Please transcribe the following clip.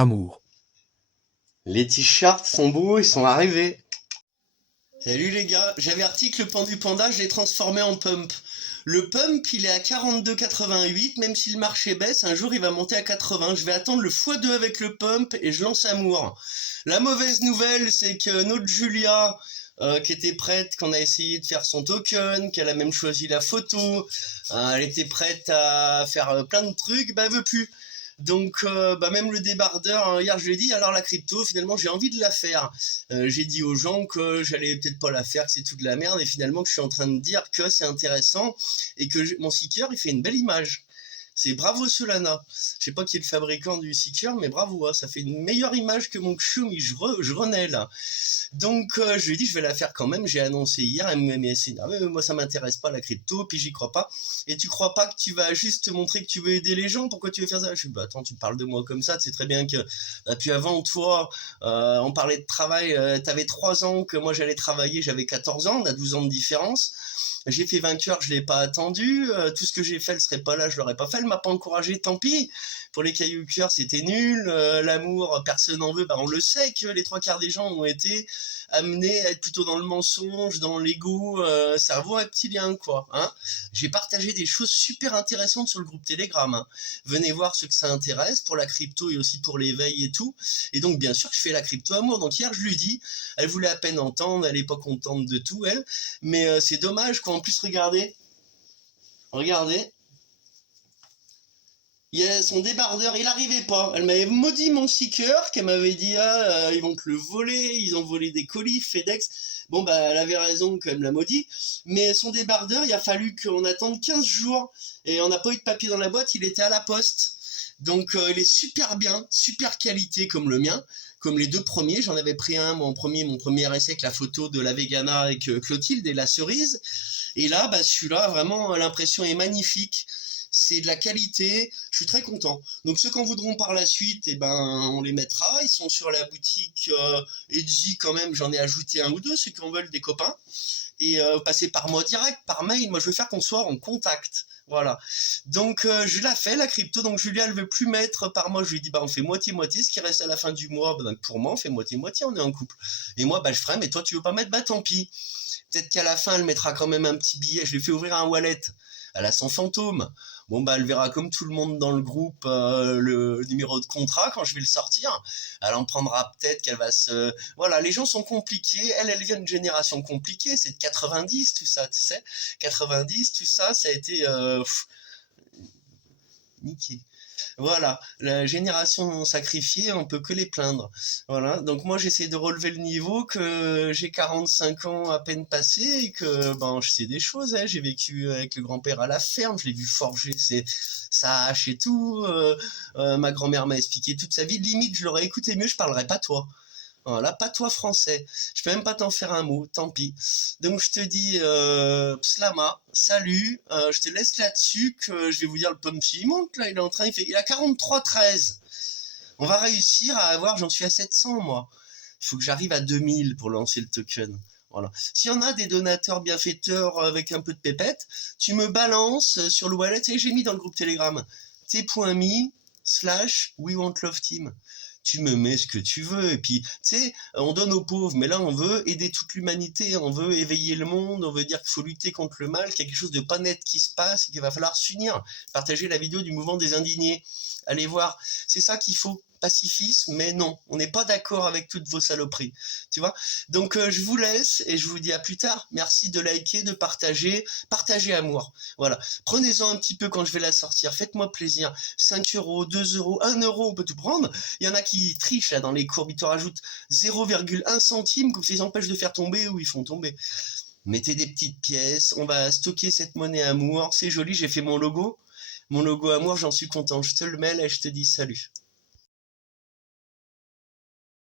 Amour. Les t-shirts sont beaux, ils sont arrivés. Salut les gars, j'avais averti que le Pendu Panda, je l'ai transformé en pump. Le pump, il est à 42,88, même si le marché baisse, un jour il va monter à 80. Je vais attendre le x2 avec le pump et je lance Amour. La mauvaise nouvelle, c'est que notre Julia, qui était prête, qu'on a essayé de faire son token, qu'elle a même choisi la photo, elle était prête à faire plein de trucs, bah elle veut plus. Donc même le débardeur, hein, hier je lui ai dit, alors la crypto, finalement j'ai envie de la faire. J'ai dit aux gens que j'allais peut-être pas la faire, que c'est tout de la merde, et finalement que je suis en train de dire que c'est intéressant, et que mon seeker il fait une belle image. C'est bravo Solana. Je sais pas qui est le fabricant du seeker, mais bravo, hein, ça fait une meilleure image que mon Xiaomi, je renais là. Donc je lui ai dit je vais la faire quand même, j'ai annoncé hier, elle me met moi ça m'intéresse pas la crypto, puis j'y crois pas. Et tu crois pas que tu vas juste montrer que tu veux aider les gens, pourquoi tu veux faire ça? Je dis bah attends, tu parles de moi comme ça, tu sais très bien que puis avant toi, on parlait de travail, t'avais 3 ans que moi j'allais travailler, j'avais 14 ans, on a 12 ans de différence. J'ai fait vainqueur, je l'ai pas attendu. Tout ce que j'ai fait, elle serait pas là, je l'aurais pas fait. Elle m'a pas encouragé, tant pis. Pour les cailloux cœur, c'était nul. L'amour, personne n'en veut. Bah, on le sait que les 3/4 des gens ont été amenés à être plutôt dans le mensonge, dans l'ego, cerveau reptilien, quoi. Hein. J'ai partagé des choses super intéressantes sur le groupe Telegram. Hein. Venez voir ceux que ça intéresse pour la crypto et aussi pour l'éveil et tout. Et donc, bien sûr, je fais la crypto amour. Donc hier, je lui dis, elle voulait à peine entendre, elle est pas contente de tout, elle. Mais c'est dommage qu'en plus, regardez, il y a son débardeur, il arrivait pas. Elle m'avait maudit mon seeker, qu'elle m'avait dit ils vont te le voler, ils ont volé des colis, FedEx. Bon bah elle avait raison qu'elle me l'a maudit. Mais son débardeur, il a fallu qu'on attende 15 jours et on n'a pas eu de papier dans la boîte, il était à la poste. Donc il est super bien, super qualité comme le mien, comme les 2 premiers. J'en avais pris un, mon premier essai avec la photo de la Vegana avec Clotilde et la cerise. Et là, bah celui-là, vraiment, l'impression est magnifique. C'est de la qualité, je suis très content. Donc ceux qui en voudront par la suite, eh ben on les mettra. Ils sont sur la boutique Etsy quand même, j'en ai ajouté 1 ou 2, ceux qui en veulent des copains. Et passer par moi direct, par mail. Moi je veux faire qu'on soit en contact. Voilà. Donc je la fais la crypto, donc Julia elle veut plus mettre par mois, je lui dis bah on fait moitié-moitié, ce qui reste à la fin du mois, bah, pour moi on fait moitié-moitié, on est en couple. Et moi bah je ferai, mais toi tu veux pas mettre, bah tant pis. Peut-être qu'à la fin elle mettra quand même un petit billet, je lui fais ouvrir un wallet. Elle a son fantôme. Bon bah elle verra comme tout le monde dans le groupe le numéro de contrat quand je vais le sortir. Elle en prendra peut-être qu'elle va se... Voilà, les gens sont compliqués. Elle vient d'une génération compliquée, c'est de 90 tout ça, tu sais. 90 tout ça, ça a été... niqué. Voilà, la génération sacrifiée, on peut que les plaindre. Voilà, donc moi j'essaie de relever le niveau, que j'ai 45 ans à peine passés et que ben je sais des choses. Hein. J'ai vécu avec le grand-père à la ferme, je l'ai vu forger sa hache et tout. Ma grand-mère m'a expliqué toute sa vie. Limite, je l'aurais écouté mieux, je parlerais pas toi. Voilà, pas toi français. Je peux même pas t'en faire un mot, tant pis. Donc je te dis Slama, salut, je te laisse là-dessus que je vais vous dire le Pumpy. Il monte là, il a 43,13. On va réussir à avoir, j'en suis à 700 moi. Il faut que j'arrive à 2000 pour lancer le token. Voilà. S'il y en a des donateurs bienfaiteurs avec un peu de pépette, tu me balances sur le wallet et j'ai mis dans le groupe Telegram t.me/WeWantLoveTeam. Tu me mets ce que tu veux, et puis, tu sais, on donne aux pauvres, mais là, on veut aider toute l'humanité, on veut éveiller le monde, on veut dire qu'il faut lutter contre le mal, qu'il y a quelque chose de pas net qui se passe, et qu'il va falloir s'unir. Partager la vidéo du mouvement des indignés. Allez voir, c'est ça qu'il faut. Pacifisme, mais non, on n'est pas d'accord avec toutes vos saloperies, tu vois. Donc je vous laisse et je vous dis à plus tard. Merci de liker, de partager, partagez amour. Voilà, prenez-en un petit peu quand je vais la sortir, faites-moi plaisir. 5 €, 2 €, 1 €, on peut tout prendre. Il y en a qui trichent là dans les courbes, ils te rajoutent 0,1 centime, comme ça ils empêchent de faire tomber ou ils font tomber. Mettez des petites pièces, on va stocker cette monnaie amour, c'est joli, j'ai fait mon logo amour, j'en suis content, je te le mets là et je te dis salut.